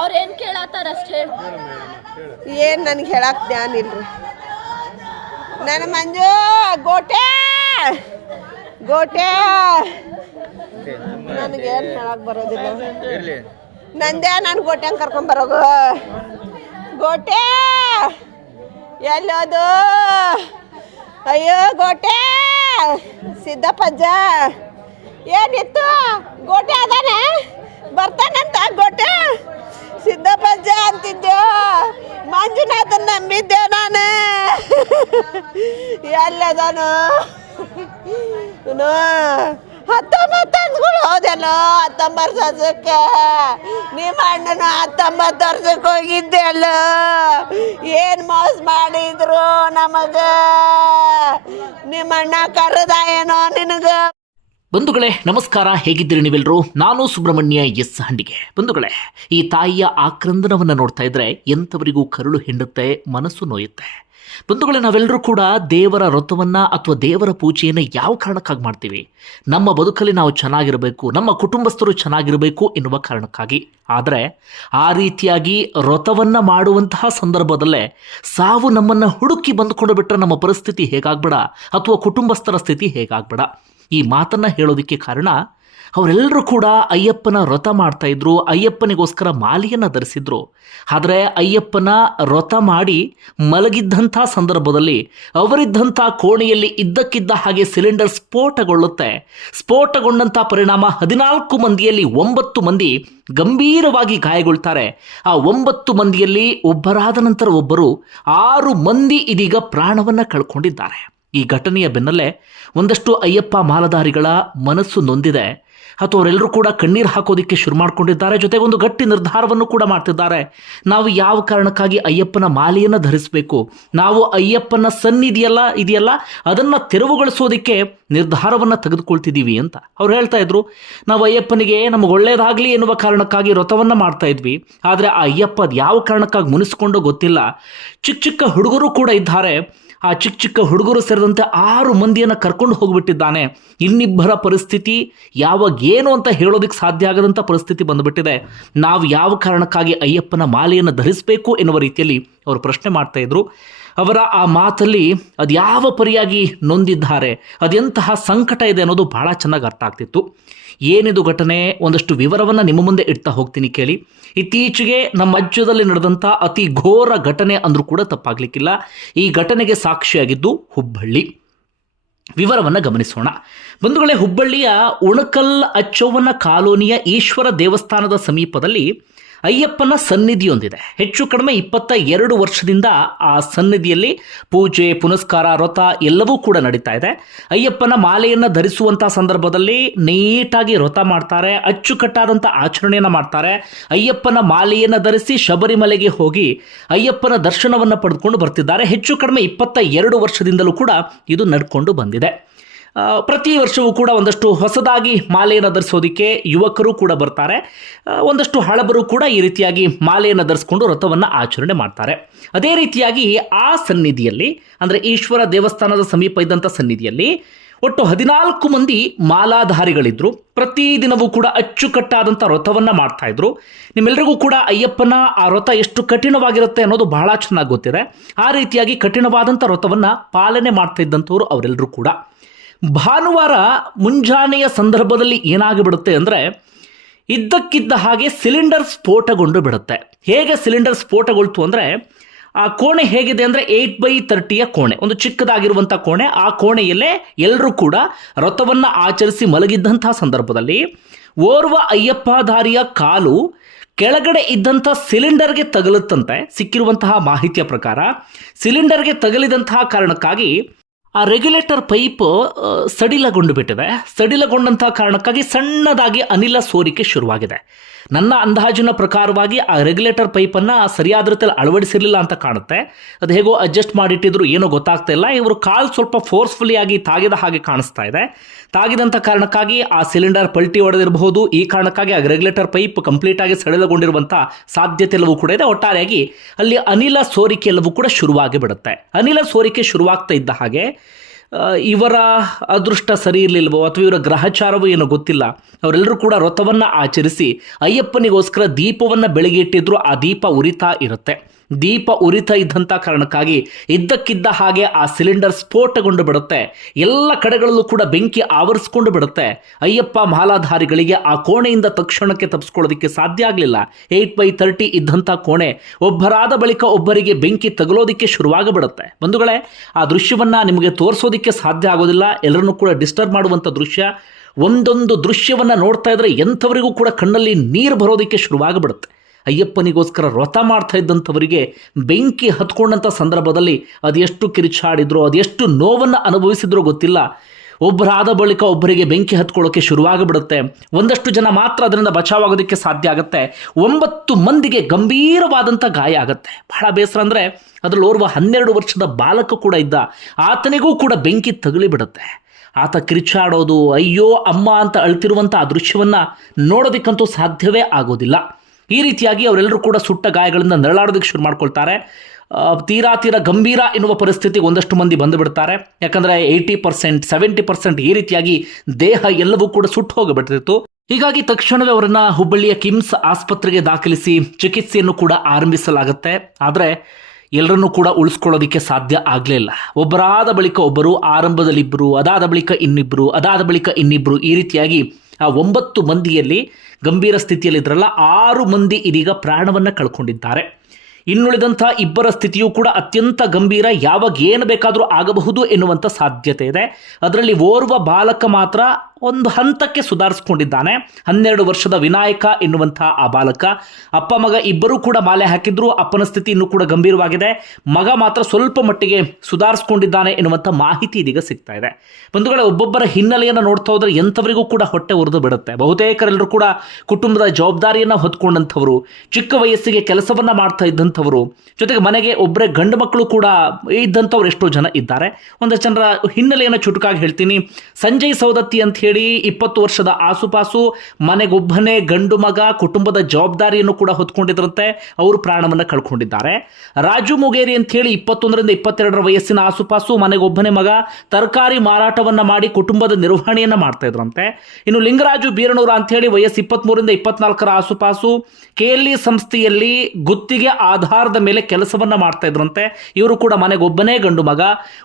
ಅವ್ರು ಏನ್ ಕೇಳತ್ತಾರ ಅಷ್ಟ್ ಹೇಳಿ. ಏನು ನನಗೆ ಹೇಳಕ್ಕೆ ಧ್ಯಾನ ಇಲ್ರಿ. ನನ್ನ ಮಂಜು ಗೋಟೆ! ಗೋಟೆ! ನನಗೇನು ಹೇಳಕ್ಕೆ ಬರೋದಿಲ್ಲ. ನಂದೇ ನಾನು ಗೋಟೆ ಕರ್ಕೊಂಡ್ ಬರೋದು. ಗೋಟೆ! ಎಲ್ಲೋದು? ಅಯ್ಯೋ ಗೋಟೆ! ಸಿದ್ದಪ್ಪಜ್ಜ! ಏನಿತ್ತು? ಗೋಟೆ ಅದಾನೆ? ಬರ್ತಾನಂತ ಗೋಟೆ? ಸಿದ್ದಪ್ಪಜ್ಜ ಅಂತಿದ್ದೆ ಮಂಜುನಾಥನ್ ನಂಬಿದ್ದೆ ನಾನು. ಎಲ್ಲದನು ಹತ್ತೊಂಬತ್ತು ಅಂದ್ಗಳು ಹೋದೆನೋ ಹತ್ತೊಂಬತ್ತು ವರ್ಷಕ್ಕೆ. ನಿಮ್ಮ ಅಣ್ಣನು ಹತ್ತೊಂಬತ್ತು ವರ್ಷಕ್ಕೆ ಹೋಗಿದ್ದೆ ಅಲ್ಲ ಏನು ಮೋಸ ಮಾಡಿದ್ರು ನಮಗೆ? ನಿಮ್ಮ ಅಣ್ಣ ಕರೆದ ಏನೋ ನಿನಗೆ? ಬಂಧುಗಳೇ, ನಮಸ್ಕಾರ. ಹೇಗಿದ್ದೀರಿ ನೀವೆಲ್ಲರೂ ನಾನು ಸುಬ್ರಹ್ಮಣ್ಯ ಎಸ್ ಹಂಡಿಗೆ. ಬಂಧುಗಳೇ, ಈ ತಾಯಿಯ ಆಕ್ರಂದನವನ್ನು ನೋಡ್ತಾ ಇದ್ರೆ ಎಂಥವರಿಗೂ ಕರುಳು ಹಿಂಡುತ್ತೆ ಮನಸ್ಸು ನೋಯುತ್ತೆ. ಬಂಧುಗಳೇ ನಾವೆಲ್ಲರೂ ಕೂಡ ದೇವರ ವ್ರತವನ್ನು ಅಥವಾ ದೇವರ ಪೂಜೆಯನ್ನು ಯಾವ ಕಾರಣಕ್ಕಾಗಿ ಮಾಡ್ತೀವಿ? ನಮ್ಮ ಬದುಕಲ್ಲಿ ನಾವು ಚೆನ್ನಾಗಿರಬೇಕು, ನಮ್ಮ ಕುಟುಂಬಸ್ಥರು ಚೆನ್ನಾಗಿರಬೇಕು ಎನ್ನುವ ಕಾರಣಕ್ಕಾಗಿ. ಆದರೆ, ಆ ರೀತಿಯಾಗಿ ವ್ರತವನ್ನು ಮಾಡುವಂತಹ ಸಂದರ್ಭದಲ್ಲೇ ಸಾವು ನಮ್ಮನ್ನು ಹುಡುಕಿ ಬಂದುಕೊಂಡು ಬಿಟ್ಟರೆ ನಮ್ಮ ಪರಿಸ್ಥಿತಿ ಹೇಗಾಗ್ಬೇಡ, ಅಥವಾ ಕುಟುಂಬಸ್ಥರ ಸ್ಥಿತಿ ಹೇಗಾಗ್ಬೇಡ. ಈ ಮಾತನ್ನ ಹೇಳೋದಕ್ಕೆ ಕಾರಣ ಅವರೆಲ್ಲರೂ ಕೂಡ ಅಯ್ಯಪ್ಪನ ವ್ರತ ಮಾಡ್ತಾ ಇದ್ರು, ಅಯ್ಯಪ್ಪನಿಗೋಸ್ಕರ ಮಾಲೆಯನ್ನು ಧರಿಸಿದ್ರು. ಆದರೆ ಅಯ್ಯಪ್ಪನ ವ್ರತ ಮಾಡಿ ಮಲಗಿದ್ದಂಥ ಸಂದರ್ಭದಲ್ಲಿ ಅವರಿದ್ದಂಥ ಕೋಣೆಯಲ್ಲಿ ಇದ್ದಕ್ಕಿದ್ದ ಹಾಗೆ ಸಿಲಿಂಡರ್ ಸ್ಫೋಟಗೊಳ್ಳುತ್ತೆ. ಸ್ಫೋಟಗೊಂಡಂಥ ಪರಿಣಾಮ ಹದಿನಾಲ್ಕು ಮಂದಿಯಲ್ಲಿ ಒಂಬತ್ತು ಮಂದಿ ಗಂಭೀರವಾಗಿ ಗಾಯಗೊಳ್ತಾರೆ. ಆ ಒಂಬತ್ತು ಮಂದಿಯಲ್ಲಿ ಒಬ್ಬರಾದ ನಂತರ ಒಬ್ಬರು ಆರು ಮಂದಿ ಇದೀಗ ಪ್ರಾಣವನ್ನು ಕಳ್ಕೊಂಡಿದ್ದಾರೆ. ಈ ಘಟನೆಯ ಬೆನ್ನಲ್ಲೇ ಒಂದಷ್ಟು ಅಯ್ಯಪ್ಪ ಮಾಲಧಾರಿಗಳ ಮನಸ್ಸು ನೊಂದಿದೆ. ಅಥವಾ ಅವರೆಲ್ಲರೂ ಕೂಡ ಕಣ್ಣೀರು ಹಾಕೋದಕ್ಕೆ ಶುರು ಮಾಡ್ಕೊಂಡಿದ್ದಾರೆ. ಜೊತೆಗೆ ಒಂದು ಗಟ್ಟಿ ನಿರ್ಧಾರವನ್ನು ಕೂಡ ಮಾಡ್ತಿದ್ದಾರೆ. ನಾವು ಯಾವ ಕಾರಣಕ್ಕಾಗಿ ಅಯ್ಯಪ್ಪನ ಮಾಲೆಯನ್ನು ಧರಿಸಬೇಕು? ನಾವು ಅಯ್ಯಪ್ಪನ ಸನ್ನಿಧಿಯಲ್ಲ, ಇದೆಯಲ್ಲ? ಅದನ್ನು ತೆರವುಗೊಳಿಸೋದಕ್ಕೆ ನಿರ್ಧಾರವನ್ನು ತೆಗೆದುಕೊಳ್ತಿದ್ದೀವಿ ಅಂತ ಅವ್ರು ಹೇಳ್ತಾ ಇದ್ರು. ನಾವು ಅಯ್ಯಪ್ಪನಿಗೆ ನಮಗೆ ಒಳ್ಳೆಯದಾಗಲಿ ಎನ್ನುವ ಕಾರಣಕ್ಕಾಗಿ ವ್ರತವನ್ನು ಮಾಡ್ತಾ ಇದ್ವಿ. ಆದರೆ ಆ ಅಯ್ಯಪ್ಪ ಯಾವ ಕಾರಣಕ್ಕಾಗಿ ಮುನಿಸ್ಕೊಂಡು ಗೊತ್ತಿಲ್ಲ. ಚಿಕ್ಕ ಚಿಕ್ಕ ಹುಡುಗರು ಕೂಡ ಇದ್ದಾರೆ. ಆ ಚಿಕ್ಕ ಚಿಕ್ಕ ಹುಡುಗರು ಸೇರಿದಂತೆ ಆರು ಮಂದಿಯನ್ನು ಕರ್ಕೊಂಡು ಹೋಗಿಬಿಟ್ಟಿದ್ದಾನೆ. ಇನ್ನಿಬ್ಬರ ಪರಿಸ್ಥಿತಿ ಯಾವಾಗ ಏನು ಅಂತ ಹೇಳೋದಕ್ಕೆ ಸಾಧ್ಯ ಆಗದಂಥ ಪರಿಸ್ಥಿತಿ ಬಂದುಬಿಟ್ಟಿದೆ. ನಾವು ಯಾವ ಕಾರಣಕ್ಕಾಗಿ ಅಯ್ಯಪ್ಪನ ಮಾಲೆಯನ್ನು ಧರಿಸಬೇಕು ಎನ್ನುವ ರೀತಿಯಲ್ಲಿ ಅವರು ಪ್ರಶ್ನೆ ಮಾಡ್ತಾ ಇದ್ರು. ಅವರ ಆ ಮಾತಲ್ಲಿ ಅದು ಯಾವ ಪರಿಯಾಗಿ ನೊಂದಿದ್ದಾರೆ ಅದೆಂತಹ ಸಂಕಟ ಇದೆ ಅನ್ನೋದು ಬಹಳ ಚೆನ್ನಾಗಿ ಅರ್ಥ ಆಗ್ತಿತ್ತು. ಏನಿದು ಘಟನೆ, ಒಂದಷ್ಟು ವಿವರವನ್ನು ನಿಮ್ಮ ಮುಂದೆ ಇಡ್ತಾ ಹೋಗ್ತೀನಿ ಕೇಳಿ. ಇತ್ತೀಚೆಗೆ ನಮ್ಮ ಅಜ್ಜದಲ್ಲಿ ನಡೆದಂಥ ಅತಿ ಘೋರ ಘಟನೆ ಅಂದರೂ ಕೂಡ ತಪ್ಪಾಗ್ಲಿಕ್ಕಿಲ್ಲ. ಈ ಘಟನೆಗೆ ಸಾಕ್ಷಿಯಾಗಿದ್ದು ಹುಬ್ಬಳ್ಳಿ. ವಿವರವನ್ನು ಗಮನಿಸೋಣ. ಬಂಧುಗಳೇ, ಹುಬ್ಬಳ್ಳಿಯ ಉಣಕಲ್ ಅಚ್ಚವ್ವನ ಕಾಲೋನಿಯ ಈಶ್ವರ ದೇವಸ್ಥಾನದ ಸಮೀಪದಲ್ಲಿ ಅಯ್ಯಪ್ಪನ ಸನ್ನಿಧಿಯೊಂದಿದೆ. ಹೆಚ್ಚು ಕಡಿಮೆ ಇಪ್ಪತ್ತ ಎರಡು ವರ್ಷದಿಂದ ಆ ಸನ್ನಿಧಿಯಲ್ಲಿ ಪೂಜೆ, ಪುನಸ್ಕಾರ, ವ್ರತ ಎಲ್ಲವೂ ಕೂಡ ನಡೀತಾ ಇದೆ. ಅಯ್ಯಪ್ಪನ ಮಾಲೆಯನ್ನು ಧರಿಸುವಂಥ ಸಂದರ್ಭದಲ್ಲಿ ನೀಟಾಗಿ ವ್ರತ ಮಾಡ್ತಾರೆ ಅಚ್ಚುಕಟ್ಟಾದಂಥ ಆಚರಣೆಯನ್ನು ಮಾಡ್ತಾರೆ. ಅಯ್ಯಪ್ಪನ ಮಾಲೆಯನ್ನು ಧರಿಸಿ ಶಬರಿಮಲೆಗೆ ಹೋಗಿ ಅಯ್ಯಪ್ಪನ ದರ್ಶನವನ್ನು ಪಡೆದುಕೊಂಡು ಬರ್ತಿದ್ದಾರೆ. ಹೆಚ್ಚು ಕಡಿಮೆ ಇಪ್ಪತ್ತ ವರ್ಷದಿಂದಲೂ ಕೂಡ ಇದು ನಡ್ಕೊಂಡು ಬಂದಿದೆ. ಪ್ರತಿ ವರ್ಷವೂ ಕೂಡ ಒಂದಷ್ಟು ಹೊಸದಾಗಿ ಮಾಲೆಯನ್ನು ಧರಿಸೋದಕ್ಕೆ ಯುವಕರು ಕೂಡ ಬರ್ತಾರೆ. ಒಂದಷ್ಟು ಹಳಬರು ಕೂಡ ಈ ರೀತಿಯಾಗಿ ಮಾಲೆಯನ್ನು ಧರಿಸ್ಕೊಂಡು ವ್ರತವನ್ನು ಆಚರಣೆ ಮಾಡ್ತಾರೆ. ಅದೇ ರೀತಿಯಾಗಿ ಆ ಸನ್ನಿಧಿಯಲ್ಲಿ, ಅಂದರೆ ಈಶ್ವರ ದೇವಸ್ಥಾನದ ಸಮೀಪ ಇದ್ದಂಥ ಸನ್ನಿಧಿಯಲ್ಲಿ ಒಟ್ಟು ಹದಿನಾಲ್ಕು ಮಂದಿ ಮಾಲಾಧಾರಿಗಳಿದ್ರು. ಪ್ರತಿದಿನವೂ ಕೂಡ ಅಚ್ಚುಕಟ್ಟಾದಂಥ ವ್ರತವನ್ನು ಮಾಡ್ತಾಯಿದ್ರು ನಿಮ್ಮೆಲ್ಲರಿಗೂ ಕೂಡ, ಅಯ್ಯಪ್ಪನ, ಆ ವ್ರತ ಎಷ್ಟು ಕಠಿಣವಾಗಿರುತ್ತೆ ಅನ್ನೋದು ಬಹಳ ಚೆನ್ನಾಗಿ ಗೊತ್ತಿದೆ. ಆ ರೀತಿಯಾಗಿ ಕಠಿಣವಾದಂಥ ವ್ರತವನ್ನು ಪಾಲನೆ ಮಾಡ್ತಾ ಇದ್ದಂಥವ್ರು ಅವರೆಲ್ಲರೂ ಕೂಡ. ಭಾನುವಾರ ಮುಂಜಾನೆಯ ಸಂದರ್ಭದಲ್ಲಿ ಏನಾಗಿಬಿಡುತ್ತೆ ಅಂದರೆ ಇದ್ದಕ್ಕಿದ್ದ ಹಾಗೆ ಸಿಲಿಂಡರ್ ಸ್ಫೋಟಗೊಂಡು ಬಿಡುತ್ತೆ. ಹೇಗೆ ಸಿಲಿಂಡರ್ ಸ್ಫೋಟಗೊಳ್ತು ಅಂದರೆ ಆ ಕೋಣೆ ಹೇಗಿದೆ ಅಂದರೆ ಏಯ್ಟ್ ಬೈ ತರ್ಟಿಯ ಕೋಣೆ. ಒಂದು ಚಿಕ್ಕದಾಗಿರುವಂಥ ಕೋಣೆ. ಆ ಕೋಣೆಯಲ್ಲೇ ಎಲ್ಲರೂ ಕೂಡ ರಥವನ್ನು ಆಚರಿಸಿ ಮಲಗಿದ್ದಂಥ ಸಂದರ್ಭದಲ್ಲಿ ಓರ್ವ ಅಯ್ಯಪ್ಪಧಾರಿಯ ಕಾಲು ಕೆಳಗಡೆ ಇದ್ದಂಥ ಸಿಲಿಂಡರ್ಗೆ ತಗಲುತ್ತಂತೆ. ಸಿಕ್ಕಿರುವಂತಹ ಮಾಹಿತಿಯ ಪ್ರಕಾರ ಸಿಲಿಂಡರ್ಗೆ ತಗಲಿದಂತಹ ಕಾರಣಕ್ಕಾಗಿ ಆ ರೆಗ್ಯುಲೇಟರ್ ಪೈಪ್ ಸಡಿಲಗೊಂಡು ಬಿಟ್ಟಿದೆ ಸಡಿಲಗೊಂಡಂತಹ ಕಾರಣಕ್ಕಾಗಿ ಸಣ್ಣದಾಗಿ ಅನಿಲ ಸೋರಿಕೆ ಶುರುವಾಗಿದೆ. ನನ್ನ ಅಂದಾಜಿನ ಪ್ರಕಾರವಾಗಿ ಆ ರೆಗ್ಯುಲೇಟರ್ ಪೈಪನ್ನು ಸರಿಯಾದ ರೀತಿಯಲ್ಲಿ ಅಳವಡಿಸಿರಲಿಲ್ಲ ಅಂತ ಕಾಣುತ್ತೆ. ಅದು ಹೇಗೋ ಅಡ್ಜಸ್ಟ್ ಮಾಡಿಟ್ಟಿದ್ರು ಏನೋ ಗೊತ್ತಾಗ್ತಾ ಇಲ್ಲ. ಇವರು ಕಾಲ್ ಸ್ವಲ್ಪ ಫೋರ್ಸ್ಫುಲಿ ಆಗಿ ತಾಗಿದ ಹಾಗೆ ಕಾಣಿಸ್ತಾ ಇದೆ. ತಾಗಿದಂಥ ಕಾರಣಕ್ಕಾಗಿ ಆ ಸಿಲಿಂಡರ್ ಪಲ್ಟಿ ಹೊಡೆದಿರಬಹುದು ಈ ಕಾರಣಕ್ಕಾಗಿ ಆ ರೆಗ್ಯುಲೇಟರ್ ಪೈಪ್ ಕಂಪ್ಲೀಟ್ ಆಗಿ ಸಡಿಲಗೊಂಡಿರುವಂಥ ಸಾಧ್ಯತೆ ಎಲ್ಲವೂ ಕೂಡ ಇದೆ. ಒಟ್ಟಾರೆಯಾಗಿ ಅಲ್ಲಿ ಅನಿಲ ಸೋರಿಕೆ ಎಲ್ಲವೂ ಕೂಡ ಶುರುವಾಗಿ ಬಿಡುತ್ತೆ ಅನಿಲ ಸೋರಿಕೆ ಶುರುವಾಗ್ತಾ ಇದ್ದ ಹಾಗೆ ಇವರ ಅದೃಷ್ಟ ಸರಿ ಇರಲಿಲ್ವೋ ಅಥವಾ ಇವರ ಗ್ರಹಚಾರವೋ ಏನೋ ಗೊತ್ತಿಲ್ಲ. ಅವರೆಲ್ಲರೂ ಕೂಡ ವ್ರತವನ್ನು ಆಚರಿಸಿ, ಅಯ್ಯಪ್ಪನಿಗೋಸ್ಕರ ದೀಪವನ್ನು ಬೆಳಗ್ಗೆ ಇಟ್ಟಿದ್ರು, ಆ ದೀಪ ಉರಿತಾ ಇರುತ್ತೆ. ದೀಪ ಉರಿತ ಇದ್ದಂಥ ಕಾರಣಕ್ಕಾಗಿ ಇದ್ದಕ್ಕಿದ್ದ ಹಾಗೆ ಆ ಸಿಲಿಂಡರ್ ಸ್ಫೋಟಗೊಂಡು ಬಿಡುತ್ತೆ. ಎಲ್ಲ ಕಡೆಗಳಲ್ಲೂ ಕೂಡ ಬೆಂಕಿ ಆವರಿಸ್ಕೊಂಡು ಬಿಡುತ್ತೆ. ಅಯ್ಯಪ್ಪ ಮಾಲಾಧಾರಿಗಳಿಗೆ ಆ ಕೋಣೆಯಿಂದ ತಕ್ಷಣಕ್ಕೆ ತಪ್ಪಿಸ್ಕೊಳ್ಳೋದಕ್ಕೆ ಸಾಧ್ಯ ಆಗಲಿಲ್ಲ. ಏಯ್ಟ್ ಬೈ ತರ್ಟಿ ಇದ್ದಂಥ ಕೋಣೆ ಒಬ್ಬರಾದ ಬಳಿಕ ಒಬ್ಬರಿಗೆ ಬೆಂಕಿ ತಗಲೋದಕ್ಕೆ ಶುರುವಾಗಬಿಡುತ್ತೆ. ಬಂಧುಗಳೇ, ಆ ದೃಶ್ಯವನ್ನು ನಿಮಗೆ ತೋರಿಸೋದಕ್ಕೆ ಸಾಧ್ಯ ಆಗೋದಿಲ್ಲ. ಎಲ್ಲರನ್ನೂ ಕೂಡ ಡಿಸ್ಟರ್ಬ್ ಮಾಡುವಂಥ ದೃಶ್ಯ. ಒಂದೊಂದು ದೃಶ್ಯವನ್ನು ನೋಡ್ತಾ ಇದ್ರೆ ಎಂಥವರಿಗೂ ಕೂಡ ಕಣ್ಣಲ್ಲಿ ನೀರು ಬರೋದಕ್ಕೆ ಶುರುವಾಗ್ಬಿಡುತ್ತೆ. ಅಯ್ಯಪ್ಪನಿಗೋಸ್ಕರ ವ್ರತ ಮಾಡ್ತಾ ಇದ್ದಂಥವರಿಗೆ ಬೆಂಕಿ ಹತ್ಕೊಂಡಂಥ ಸಂದರ್ಭದಲ್ಲಿ ಅದೆಷ್ಟು ಕಿರಿಚಾಡಿದ್ರು, ಅದೆಷ್ಟು ನೋವನ್ನು ಅನುಭವಿಸಿದ್ರೋ ಗೊತ್ತಿಲ್ಲ. ಒಬ್ಬರಾದ ಬಳಿಕ ಒಬ್ಬರಿಗೆ ಬೆಂಕಿ ಹತ್ಕೊಳ್ಳೋಕೆ ಶುರುವಾಗಿಬಿಡುತ್ತೆ. ಒಂದಷ್ಟು ಜನ ಮಾತ್ರ ಅದರಿಂದ ಬಚಾವಾಗೋದಕ್ಕೆ ಸಾಧ್ಯ ಆಗುತ್ತೆ. ಒಂಬತ್ತು ಮಂದಿಗೆ ಗಂಭೀರವಾದಂಥ ಗಾಯ ಆಗುತ್ತೆ. ಬಹಳ ಬೇಸರ ಅಂದರೆ ಅದರಲ್ಲಿ ಓರ್ವ ಹನ್ನೆರಡು ವರ್ಷದ ಬಾಲಕ ಕೂಡ ಇದ್ದ. ಆತನಿಗೂ ಕೂಡ ಬೆಂಕಿ ತಗುಲಿ ಬಿಡುತ್ತೆ ಆತ ಕಿರಿಚಾಡೋದು, ಅಯ್ಯೋ, ಅಮ್ಮ ಅಂತ ಅಳ್ತಿರುವಂಥ ಆ ದೃಶ್ಯವನ್ನು ನೋಡೋದಕ್ಕಂತೂ ಸಾಧ್ಯವೇ ಆಗೋದಿಲ್ಲ. ಈ ರೀತಿಯಾಗಿ ಅವರೆಲ್ಲರೂ ಕೂಡ ಸುಟ್ಟ ಗಾಯಗಳಿಂದ ನರಳಾಡೋದಕ್ಕೆ ಶುರು ಮಾಡ್ಕೊಳ್ತಾರೆ. ತೀರಾ ತೀರ ಗಂಭೀರ ಎನ್ನುವ ಪರಿಸ್ಥಿತಿಗೆ ಒಂದಷ್ಟು ಮಂದಿ ಬಂದು ಬಿಡ್ತಾರೆ ಯಾಕಂದರೆ ಏಯ್ಟಿ ಪರ್ಸೆಂಟ್ ಸೆವೆಂಟಿ ಪರ್ಸೆಂಟ್ ಈ ರೀತಿಯಾಗಿ ದೇಹ ಎಲ್ಲವೂ ಕೂಡ ಸುಟ್ಟು ಹೋಗಿಬಿಟ್ಟಿತ್ತು ಹೀಗಾಗಿ ತಕ್ಷಣವೇ ಅವರನ್ನ ಹುಬ್ಬಳ್ಳಿಯ ಕಿಮ್ಸ್ ಆಸ್ಪತ್ರೆಗೆ ದಾಖಲಿಸಿ ಚಿಕಿತ್ಸೆಯನ್ನು ಕೂಡ ಆರಂಭಿಸಲಾಗುತ್ತೆ. ಆದರೆ ಎಲ್ಲರನ್ನೂ ಕೂಡ ಉಳಿಸ್ಕೊಳ್ಳೋದಕ್ಕೆ ಸಾಧ್ಯ ಆಗಲಿಲ್ಲ ಒಬ್ಬರಾದ ಬಳಿಕ ಒಬ್ಬರು ಆರಂಭದಲ್ಲಿ ಇಬ್ಬರು ಅದಾದ ಬಳಿಕ ಇನ್ನಿಬ್ಬರು ಅದಾದ ಬಳಿಕ ಇನ್ನಿಬ್ಬರು ಈ ರೀತಿಯಾಗಿ ಆ ಒಂಬತ್ತು ಮಂದಿಯಲ್ಲಿ ಗಂಭೀರ ಸ್ಥಿತಿಯಲ್ಲಿದ್ದರಲ್ಲ ಆರು ಮಂದಿ ಇದೀಗ ಪ್ರಾಣವನ್ನು ಕಳ್ಕೊಂಡಿದ್ದಾರೆ. ಇನ್ನುಳಿದಂಥ ಇಬ್ಬರ ಸ್ಥಿತಿಯೂ ಕೂಡ ಅತ್ಯಂತ ಗಂಭೀರ, ಯಾವಾಗ ಏನು ಬೇಕಾದರೂ ಆಗಬಹುದು ಎನ್ನುವಂಥ ಸಾಧ್ಯತೆ ಇದೆ. ಅದರಲ್ಲಿ ಓರ್ವ ಬಾಲಕ ಮಾತ್ರ ಒಂದು ಹಂತಕ್ಕೆ ಸುಧಾರಿಸ್ಕೊಂಡಿದ್ದಾನೆ. ಹನ್ನೆರಡು ವರ್ಷದ ವಿನಾಯಕ ಎನ್ನುವಂತಹ ಆ ಬಾಲಕ. ಅಪ್ಪ, ಮಗ ಇಬ್ಬರೂ ಕೂಡ ಮಾಲೆ ಹಾಕಿದ್ರು. ಅಪ್ಪನ ಸ್ಥಿತಿ ಇನ್ನೂ ಕೂಡ ಗಂಭೀರವಾಗಿದೆ. ಮಗ ಮಾತ್ರ ಸ್ವಲ್ಪ ಮಟ್ಟಿಗೆ ಸುಧಾರಿಸ್ಕೊಂಡಿದ್ದಾನೆ ಎನ್ನುವಂಥ ಮಾಹಿತಿ ಇದೀಗ ಸಿಗ್ತಾ ಇದೆ. ಬಂಧುಗಳ, ಒಬ್ಬೊಬ್ಬರ ಹಿನ್ನೆಲೆಯನ್ನು ನೋಡ್ತಾ ಹೋದ್ರೆ ಎಂಥವರಿಗೂ ಕೂಡ ಹೊಟ್ಟೆ ಉರಿದು ಬಿಡುತ್ತೆ. ಬಹುತೇಕರೆಲ್ಲರೂ ಕೂಡ ಕುಟುಂಬದ ಜವಾಬ್ದಾರಿಯನ್ನು ಹೊತ್ಕೊಂಡಂಥವರು, ಚಿಕ್ಕ ವಯಸ್ಸಿಗೆ ಕೆಲಸವನ್ನ ಮಾಡ್ತಾ ಇದ್ದಂಥವರು, ಜೊತೆಗೆ ಮನೆಗೆ ಒಬ್ಬರೇ ಗಂಡು ಮಕ್ಕಳು ಕೂಡ ಇದ್ದಂಥವ್ರು ಎಷ್ಟೋ ಜನ ಇದ್ದಾರೆ. ಒಂದಷ್ಟು ಜನರ ಹಿನ್ನೆಲೆಯನ್ನು ಚುಟುಕಾಗಿ ಹೇಳ್ತೀನಿ. ಸಂಜಯ್ ಸೌದತ್ತಿ ಅಂತ ಹೇಳಿ ಇಪ್ಪತ್ತು ವರ್ಷದ ಆಸುಪಾಸು, ಮನೆಗೊಬ್ಬನೇ, ಗಂಡು ಮಗ, ಕುಟುಂಬದ ಜವಾಬ್ದಾರಿಯನ್ನು ಕೂಡ ಹೊತ್ಕೊಂಡಿದ್ರಂತೆ. ಅವರು ಪ್ರಾಣವನ್ನು ಕಳ್ಕೊಂಡಿದ್ದಾರೆ. ರಾಜು ಮುಗೇರಿ ಅಂತ ಹೇಳಿ ಇಪ್ಪತ್ತೊಂದರಿಂದ ಇಪ್ಪತ್ತೆರಡರ ವಯಸ್ಸಿನ ಆಸುಪಾಸು, ಮನೆಗೊಬ್ಬನೇ ಮಗ, ತರಕಾರಿ ಮಾರಾಟವನ್ನ ಮಾಡಿ ಕುಟುಂಬದ ನಿರ್ವಹಣೆಯನ್ನ ಮಾಡ್ತಾ ಇದ್ರಂತೆ. ಇನ್ನು ಲಿಂಗರಾಜು ಬೀರನೂರ ಅಂತ ಹೇಳಿ ವಯಸ್ಸು ಇಪ್ಪತ್ಮೂರಿಂದ ಇಪ್ಪತ್ನಾಲ್ಕರ ಆಸುಪಾಸು, ಕೆ ಎಲ್ ಇ ಸಂಸ್ಥೆಯಲ್ಲಿ ಗುತ್ತಿಗೆ ಆಧಾರದ ಮೇಲೆ ಕೆಲಸವನ್ನ ಮಾಡ್ತಾ ಇದ್ರಂತೆ. ಇವರು ಕೂಡ ಮನೆಗೊಬ್ಬನೇ, ಗಂಡು ಮಗ.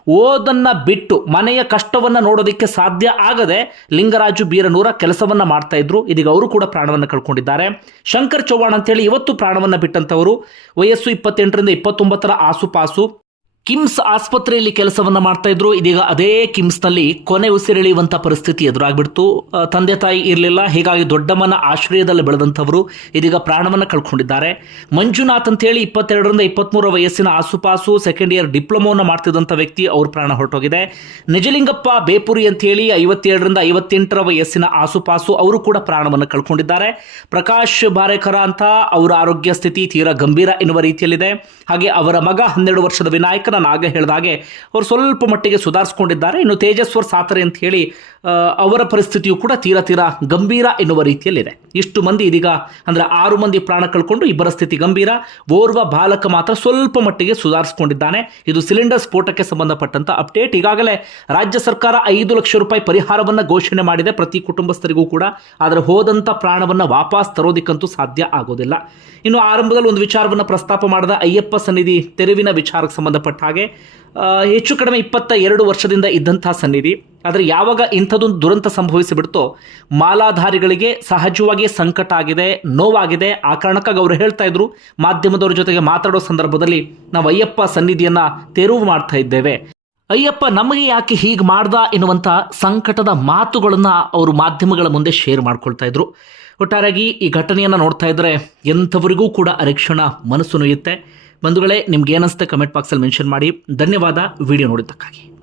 ಓದನ್ನ ಬಿಟ್ಟು ಮನೆಯ ಕಷ್ಟವನ್ನ ನೋಡೋದಕ್ಕೆ ಸಾಧ್ಯ ಆಗದೆ ಲಿಂಗರಾಜು ಬೀರನೂರ ಕೆಲಸವನ್ನ ಮಾಡ್ತಾ ಇದ್ರು. ಇದೀಗ ಅವರು ಕೂಡ ಪ್ರಾಣವನ್ನು ಕಳ್ಕೊಂಡಿದ್ದಾರೆ. ಶಂಕರ್ ಚೌಹಾಣ್ ಅಂತ ಹೇಳಿ ಇವತ್ತು ಪ್ರಾಣವನ್ನ ಬಿಟ್ಟಂತವರು. ವಯಸ್ಸು ಇಪ್ಪತ್ತೆಂಟರಿಂದ ಇಪ್ಪತ್ತೊಂಬತ್ತರ ಆಸುಪಾಸು. ಕಿಮ್ಸ್ ಆಸ್ಪತ್ರೆಯಲ್ಲಿ ಕೆಲಸವನ್ನ ಮಾಡ್ತಾ ಇದ್ರು. ಇದೀಗ ಅದೇ ಕಿಮ್ಸ್ನಲ್ಲಿ ಕೊನೆ ಉಸಿರೆಳೆಯುವಂತ ಪರಿಸ್ಥಿತಿ ಎದುರಾಗ್ಬಿಡ್ತು. ತಂದೆ ತಾಯಿ ಇರಲಿಲ್ಲ. ಹೀಗಾಗಿ ದೊಡ್ಡಮ್ಮನ ಆಶ್ರಯದಲ್ಲಿ ಬೆಳೆದಂಥವರು ಇದೀಗ ಪ್ರಾಣವನ್ನ ಕಳ್ಕೊಂಡಿದ್ದಾರೆ. ಮಂಜುನಾಥ್ ಅಂತ ಹೇಳಿ ಇಪ್ಪತ್ತೆರಡರಿಂದ ಇಪ್ಪತ್ಮೂರ ವಯಸ್ಸಿನ ಆಸುಪಾಸು ಸೆಕೆಂಡ್ ಇಯರ್ ಡಿಪ್ಲೊಮೋವನ್ನು ಮಾಡ್ತಿದ್ದಂಥ ವ್ಯಕ್ತಿ ಅವ್ರ ಪ್ರಾಣ ಹೊರಟೋಗಿದೆ. ನಿಜಲಿಂಗಪ್ಪ ಬೇಪುರಿ ಅಂತ ಹೇಳಿ ಐವತ್ತೇಳರಿಂದ ಐವತ್ತೆಂಟರ ವಯಸ್ಸಿನ ಆಸುಪಾಸು ಅವರು ಕೂಡ ಪ್ರಾಣವನ್ನು ಕಳ್ಕೊಂಡಿದ್ದಾರೆ. ಪ್ರಕಾಶ್ ಬಾರೇಕರ ಅಂತ ಅವರ ಆರೋಗ್ಯ ಸ್ಥಿತಿ ತೀರಾ ಗಂಭೀರ ಎನ್ನುವ ರೀತಿಯಲ್ಲಿದೆ. ಹಾಗೆ ಅವರ ಮಗ ಹನ್ನೆರಡು ವರ್ಷದ ವಿನಾಯಕ ನಾನು ಆಗ ಹೇಳಿದ ಹಾಗೆ ಅವರು ಸ್ವಲ್ಪ ಮಟ್ಟಿಗೆ ಸುಧಾರಿಸ್ಕೊಂಡಿದ್ದಾರೆ. ಇನ್ನು ತೇಜಸ್ವರ್ ಸಾತರೆ ಅಂತ ಹೇಳಿ ಅವರ ಪರಿಸ್ಥಿತಿಯು ಕೂಡ ತೀರಾ ತೀರಾ ಗಂಭೀರ ಎನ್ನುವ ರೀತಿಯಲ್ಲಿದೆ. ಇಷ್ಟು ಮಂದಿ ಇದೀಗ, ಅಂದರೆ ಆರು ಮಂದಿ ಪ್ರಾಣ ಕಳ್ಕೊಂಡು ಇಬ್ಬರ ಸ್ಥಿತಿ ಗಂಭೀರ. ಓರ್ವ ಬಾಲಕ ಮಾತ್ರ ಸ್ವಲ್ಪ ಮಟ್ಟಿಗೆ ಸುಧಾರಿಸಿಕೊಂಡಿದ್ದಾನೆ. ಇದು ಸಿಲಿಂಡರ್ ಸ್ಫೋಟಕ್ಕೆ ಸಂಬಂಧಪಟ್ಟಂತ ಅಪ್ಡೇಟ್. ಈಗಾಗಲೇ ರಾಜ್ಯ ಸರ್ಕಾರ ಐದು ಲಕ್ಷ ರೂಪಾಯಿ ಪರಿಹಾರವನ್ನು ಘೋಷಣೆ ಮಾಡಿದೆ. ಪ್ರತಿ ಕುಟುಂಬಸ್ಥರಿಗೂ ಕೂಡ. ಆದರೆ ಹೋದಂಥ ಪ್ರಾಣವನ್ನು ವಾಪಸ್ ತರೋದಿಕ್ಕಂತೂ ಸಾಧ್ಯ ಆಗೋದಿಲ್ಲ. ಇನ್ನು ಆರಂಭದಲ್ಲಿ ಒಂದು ವಿಚಾರವನ್ನು ಪ್ರಸ್ತಾಪ ಮಾಡಿದ ಅಯ್ಯಪ್ಪ ಸನ್ನಿಧಿ ತೆರವಿನ ವಿಚಾರಕ್ಕೆ ಸಂಬಂಧಪಟ್ಟ ಹಾಗೆ ಹೆಚ್ಚು ಕಡಿಮೆ ಇಪ್ಪತ್ತ ಎರಡು ವರ್ಷದಿಂದ ಇದ್ದಂಥ ಸನ್ನಿಧಿ. ಆದರೆ ಯಾವಾಗ ಇಂಥದ್ದೊಂದು ದುರಂತ ಸಂಭವಿಸಿಬಿಡ್ತೋ ಮಾಲಾಧಾರಿಗಳಿಗೆ ಸಹಜವಾಗಿ ಸಂಕಟ ಆಗಿದೆ, ನೋವಾಗಿದೆ. ಆ ಕಾರಣಕ್ಕಾಗಿ ಅವರು ಹೇಳ್ತಾ ಇದ್ರು. ಮಾಧ್ಯಮದವರ ಜೊತೆಗೆ ಮಾತಾಡೋ ಸಂದರ್ಭದಲ್ಲಿ ನಾವು ಅಯ್ಯಪ್ಪ ಸನ್ನಿಧಿಯನ್ನ ತೆರವು ಮಾಡ್ತಾ ಇದ್ದೇವೆ. ಅಯ್ಯಪ್ಪ ನಮಗೆ ಯಾಕೆ ಹೀಗೆ ಮಾಡ್ದ ಎನ್ನುವಂಥ ಸಂಕಟದ ಮಾತುಗಳನ್ನು ಅವರು ಮಾಧ್ಯಮಗಳ ಮುಂದೆ ಶೇರ್ ಮಾಡ್ಕೊಳ್ತಾ ಇದ್ರು. ಒಟ್ಟಾರೆಯಾಗಿ ಈ ಘಟನೆಯನ್ನು ನೋಡ್ತಾ ಇದ್ರೆ ಎಂಥವರಿಗೂ ಕೂಡ ಅರಿಕ್ಷಣ ಮನಸ್ಸು ನೋಯುತ್ತೆ. ಬಂಧುಗಳೇ, ನಿಮ್ಗೆ ಏನಿಸುತ್ತೆ ಕಮೆಂಟ್ ಬಾಕ್ಸಲ್ಲಿ ಮೆನ್ಷನ್ ಮಾಡಿ. ಧನ್ಯವಾದ. ವಿಡಿಯೋ ನೋಡಿದ್ದಕ್ಕಾಗಿ.